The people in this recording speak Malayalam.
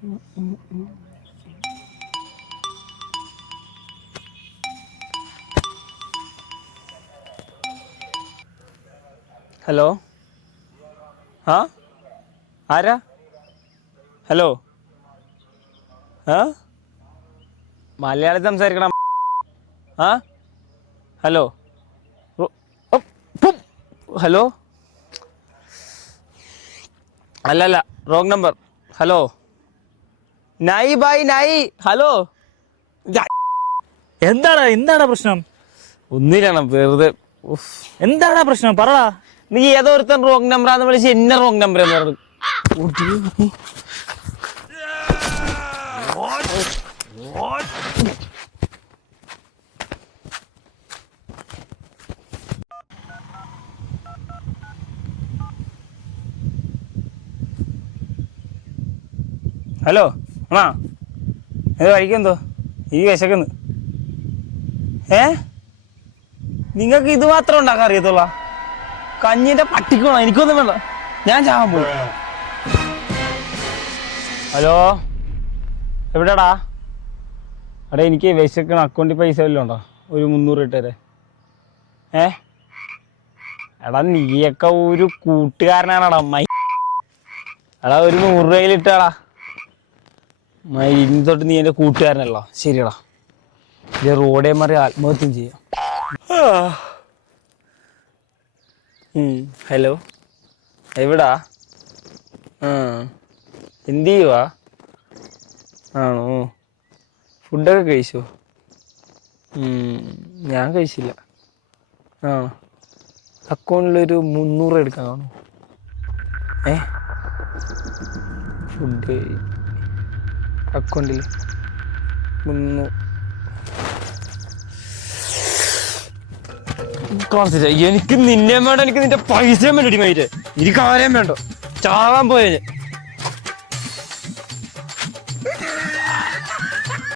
ഹലോ ആ ആരാ? ഹലോ ആ മലയാളത്തിൽ സംസാരിക്കണം. ആ ഹലോ ഹലോ അല്ലല്ല റോങ് നമ്പർ. ഹലോ നൈ ബായ് നൈ. ഹലോ എന്താടാ പ്രശ്നം? ഒന്നിലാണ് വെറുതെ. എന്താടാ പ്രശ്നം പറടാ. നീ ഏതോ ഒരുത്തൻ റോങ് നമ്പറാന്ന് വിളിച്ച് എന്നെ റോങ് നമ്പർ എന്ന് പറഞ്ഞു. ഹലോ അണ്ണാ, ഇത് കഴിക്കെന്തോ ഈ വിശക്കുന്നു. നിങ്ങൾക്ക് ഇത് മാത്രം ഉണ്ടാക്കാൻ അറിയത്തുള്ള? കഞ്ഞിന്റെ പട്ടിക്കോണോ? എനിക്കൊന്നും വേണ്ട, ഞാൻ ചാവാൻ പോയി. ഹലോ എവിടെടാ? എടാ എനിക്ക് വിശക്കണം, അക്കൗണ്ടിൽ പൈസ വല്ലതും ഉണ്ടോ? ഒരു 300 ഇട്ടേരെ. എടാ നീയൊക്കെ ഒരു കൂട്ടുകാരനാണടാ എടാ ഒരു 100 രൂപയിൽ ഇട്ടാടാ. ഇനി തൊട്ട് നീ എൻ്റെ കൂട്ടുകാരനല്ലോ. ശരിയടാ, ഇത് റോഡേ മാറി ആത്മഹത്യം ചെയ്യാം. ഹലോ എവിടാ? എന്ത് ചെയ്യുവാ? ആണോ? ഫുഡൊക്കെ കഴിച്ചോ? ഞാൻ കഴിച്ചില്ല. ആ അക്കൗണ്ടിലൊരു 300 എടുക്കാൻ കാണോ? ഫുഡ് അക്കൗണ്ടിൽ 300. എനിക്ക് നിന്നെ വേണ്ട, എനിക്ക് നിന്റെ പൈസയും വേണ്ടി. എനിക്ക് ആരെയും വേണ്ട, ചാവാൻ പോയ